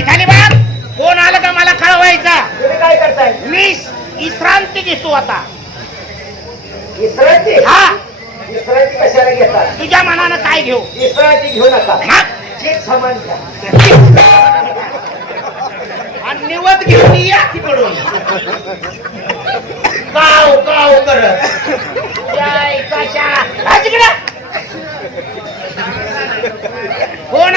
भिकाली बाग कोण आलं का मला कळवायचा. तुम्ही काय करताय? मी विश्रांती घेतो आता. विश्रांती? हा. विश्रांती कशाला घेतात तुझ्या मनानं काय घेऊ? विश्रांती घेऊ नका. मग. चीट समान घ्या. आणि निवत घेऊन या तिकडून. काव काव करत. जय कशा. हा तिकडं. कोण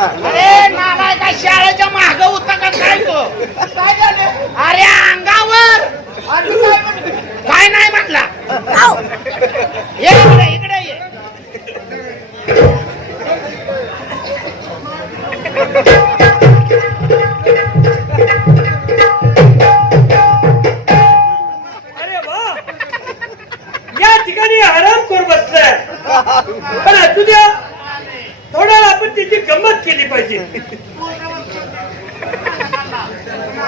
अरे नालाय का शाळेच्या माग होता का काय तो. काय झालं? अरे अंगावर. आणि काय नाही म्हटला. ये इकडे इकडे ये. अरे वा. या ठिकाणी आराम करू बसलाय. पण असू द्या आपण त्याची गंमत केली पाहिजे.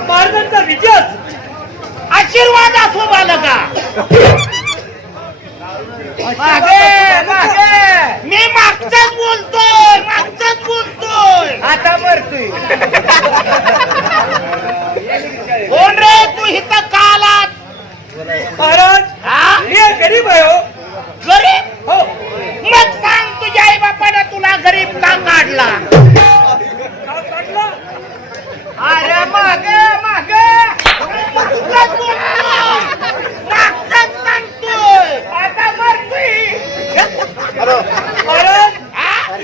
महाराजांचा विजय. आशीर्वाद असो बालका. मागे मागे मी मागचाच बोलतोय मागचाच बोलतोय आता मरतोय कोण रे तू इथं का आलात महाराज हा मी एक गरीब आहे हो. गरीब हो मग सांग तुझ्या आई बापाने तुला गरीब का काढला का काढला? अरे मागे मागे मागचाच बोलतोय. मागचाच सांगतोय आता मरतोय महाराज हा?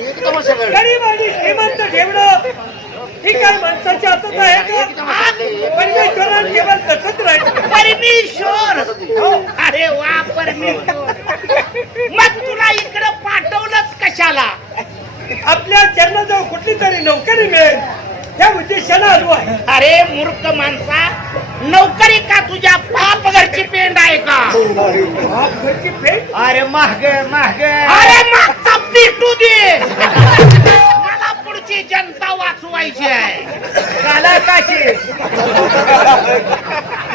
गरीब आणि श्रीमंत ठेवणं ही काय माणसाच्या हातात आहे का परमेश्वराने केवळ तसंच राहिलं परमेश्वर अरे वा परमेश्वर मग तुला इकडं पाठवलंच कशाला आपल्या चरणाजवळ कुठली तरी नोकरी मिळेल त्या उद्देशाने आलो आहे. अरे मूर्ख माणसा नोकरी का तुझ्या बाप घरची पेंड आहे का? बाप घरची भेट अरे मागे मागे. अरे मागचा पिटू दे. मला पुढची जनता वाचवायची आहे. काला काशी.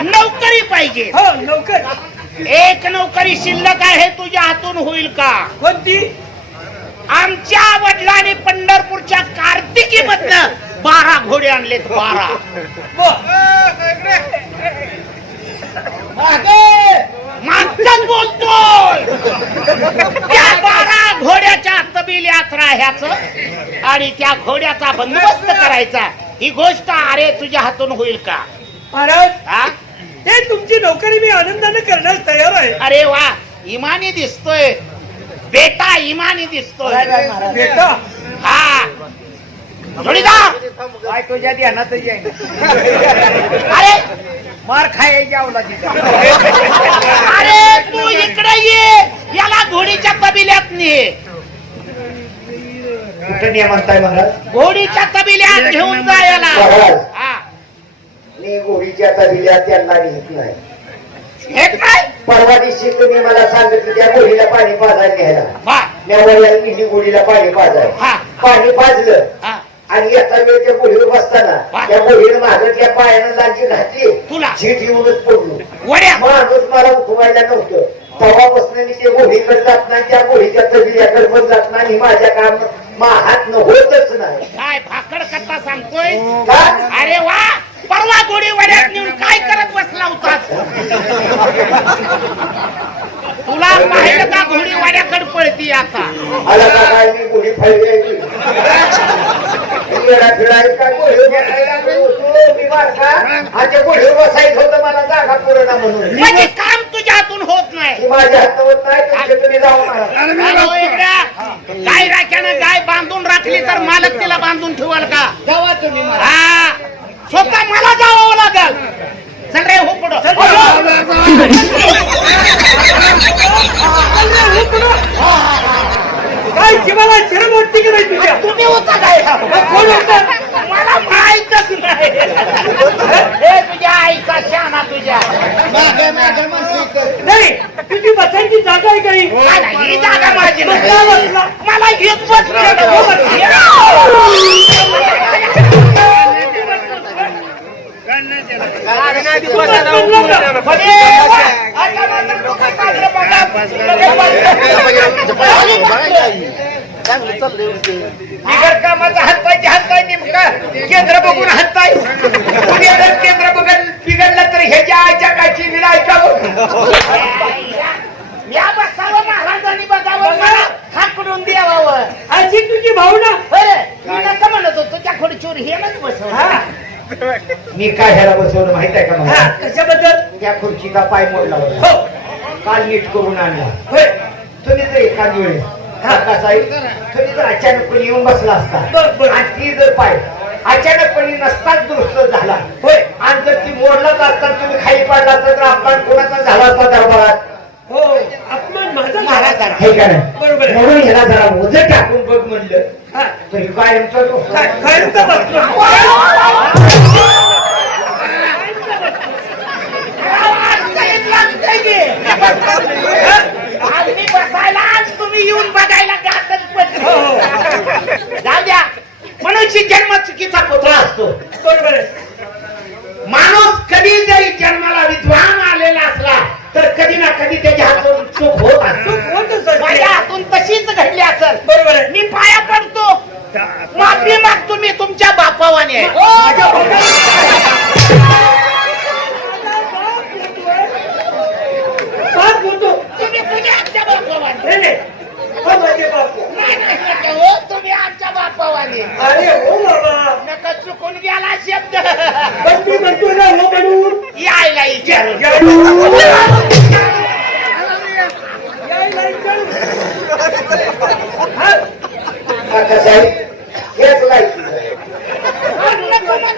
नोकरी पाहिजे. हो नोकर. एक नोकरी शिल्लक आहे तुझ्या हातून होईल का? कोणती? आमच्या वडिलांनी पंढरपूरच्या कार्तिकी मधनं बारा घोडे आणलेत बारा. मागचाच बोलतोय. त्या बारा घोड्याच्या तबिल्यात राहायचं आणि त्या घोड्याचा बंदोबस्त करायचा. ही गोष्ट अरे तुझ्या हातून होईल का? महाराज हा? ते तुमची नोकरी मी आनंदाने करण्यास तयार आहे. अरे वा इमानी दिसतोय. बेटा इमानी दिसतोय. बेटा? हा. काय तुझ्या ध्यानातच आहे अरे! मार अरे तू इकडे ये. याला घोडीच्या तबिल्यात ने कुठे नियम म्हणताय महाराज? घोडीच्या तबिल्यात घेऊन जा याला. हा. मी गोळीच्या तबिल्या त्यांना लिहित नाही. हे काय? परवा दिवशी तुम्ही मला सांगितलं त्या गोळीला पाणी पाजायला घ्यायला. त्या वडिलांनी नेली गोळीला पाणी पाजायला. हा. पाणी पाजलं. आणि एका वेळ त्या गोळीवर बसताना. त्या गोळीनं मागतल्या पायानं लांची घातली. तुला. झीट येऊनच पडलो. माणूस मला उठवायला नव्हतं. तेव्हापासून मी ते गोळीकडे जात नाही त्या गोळीच्या तबिल्याकडे पण जात नाही. माझ्या काम मा हात न होतच नाही. काय भाकड कथा सांगतोय? अरे वा! परवा गोडी वड्यात नेऊन काय होतास तुला पाहिलं का घोडी वाड्याकडे पळती आता? आला का काय? मी फिरायचं काय गोळी बसायला लागलो होतो मी बारका आणि त्या गोळीवर बसायचं होतं मला जागा पुरणा म्हणून. म्हणजे काम तुझ्या हातून होत नाही. ती माझ्या हात होत नाही तुमचे तुम्ही जाऊ मला अरे इकड्या, गाय राख्यानं गाय बांधून राखली तर मालक तिला बांधून ठेवाल का जावा तुम्ही मला हा स्वतः मला जावं लागल चल रे हो पुढं काय जीवाला शरम वाटते की नाही तुझ्या तुम्ही होता काय कोण बिगर कामाचा हातपाय हातपाय नेमका. केंद्र बघून हातपाय जर केंद्र बघून बिघडलं तर ह्याच्या आईच्या कायची विना ऐकावं या बसावं महाराजांनी बघावं मला हाकडून द्यावावं अशी तुझी भावना बरं मी नका म्हणत होतो त्या खुर्चीवर हे बसवलं. हा. मी काय ह्याला बसवलं माहीत आहे का हा मला कशाबद्दल? त्या खुर्चीचा पाय मोडला होता. हो. काल नीट करून आणला. होय. तुम्ही जर एखादी वेळेस तुम्ही जर अचानकपणे येऊन बसला असता. आणि ती जर पाय अचानकपणे नसताच दुरुस्त झाला होय. आणि जर ती मोडलाच असता तुम्ही खाली पडला असता तर अपमान कोणाचा झाला असता दरबारात? हो अपमान माझा झाला. हे का बरोबर. म्हणून ह्याला जरा ओझं टाकून बघ म्हणलं. हा. तर कायमचा जो काय कायमचा बसलो आम्ही बसायला आज तुम्ही येऊन बघायला गातच हो, हो. पडलं जाऊ द्या मनुष्य जन्म चुकीचा पुतळा असतो बरोबर आहे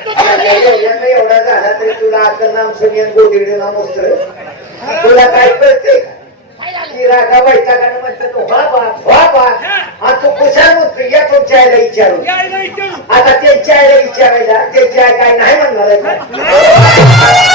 एवढा झाला तरी तुला आता नाम सगळ्यात गोडीकडे नाम असतं तुला काय कळते? की रागा वैतागाने म्हणतात व्हा बा व्हा बा आणि तू कुशाल म्हणतो या तुमच्या आईला विचारू आता त्यांच्या आईला विचारायला त्यांची आई काय नाही म्हणणार?